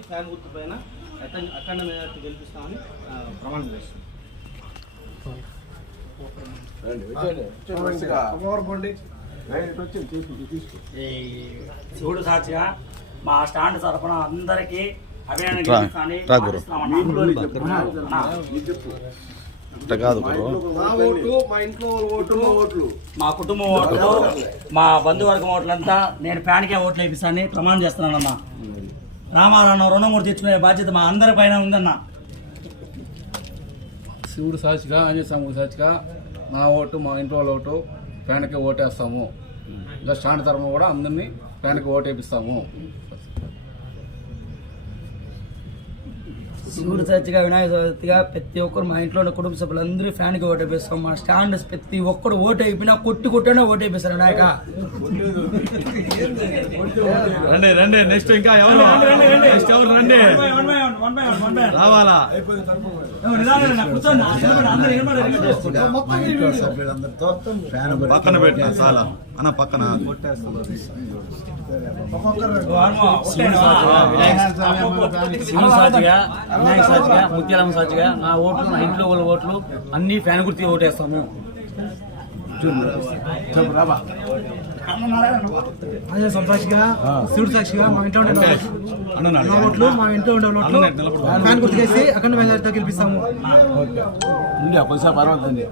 నుంచి ఫ్యాన్ గుర్తు పైన అఖండ మెజార్టీ గెలిపిస్తామని ప్రమాణం చేస్తున్నాం. ఈ శివుడు సాక్షిగా మా స్టాండ్ తరఫున అందరికీ కాదు మా కుటుంబం ఓట్లు మా బంధువర్గం ఓట్లంతా నేను ఫ్యాన్కే ఓట్లు వేపిస్తానని ప్రమాణం చేస్తున్నానమ్మా. రామారావు రుణమూర్తి తెచ్చుకునే బాధ్యత మా అందరి పైన ఉందన్నా. శివుడు సాక్షిగా ఆంజనేయ స్వామి సాక్షిగా నా ఓటు మా ఇంట్లో వాళ్ళ ఓటు ఫ్యాన్కి ఓటేస్తాము. ఇంకా స్టాండ్ తరము కూడా అందరినీ ఫ్యాన్కి ఓటేపిస్తాము. శివుడు చర్చిగా వినాయక చవితిగా ప్రతి ఒక్కరు మా ఇంట్లో ఉన్న కుటుంబ సభ్యులందరూ ఫ్యాన్కి ఓటు వేపిస్తాం మా స్టాండ్ ప్రతి ఒక్కరు ఓటు అయిపోయినా కొట్టి కొట్టినా ఓటు వేపిస్తారు వినాయక. రండి రండి నెక్స్ట్ ఇంకా ఎవరు? నెక్స్ట్ ఎవరు రండి? రావాలా? పక్కన పెట్టిన చాలా. అన్న పక్కన. వినాయక సాక్షిగా ముత్యాలమ్మ సాక్షిగా నా ఓట్లు నా ఇంట్లో వాళ్ళ ఓట్లు అన్ని ఫ్యాన్ గుర్తి ఓటేస్తాము. అదే సాక్షిగా శివుడు సాక్షిగా మా ఇంట్లో ఉండే ఓట్లు మా ఇంట్లో ఉండే ఓట్లు ఫ్యాన్ గుర్తుకేసి అఖండ మెజార్టీతో గెలిపిస్తాము. కొంచెం పర్వాలేదు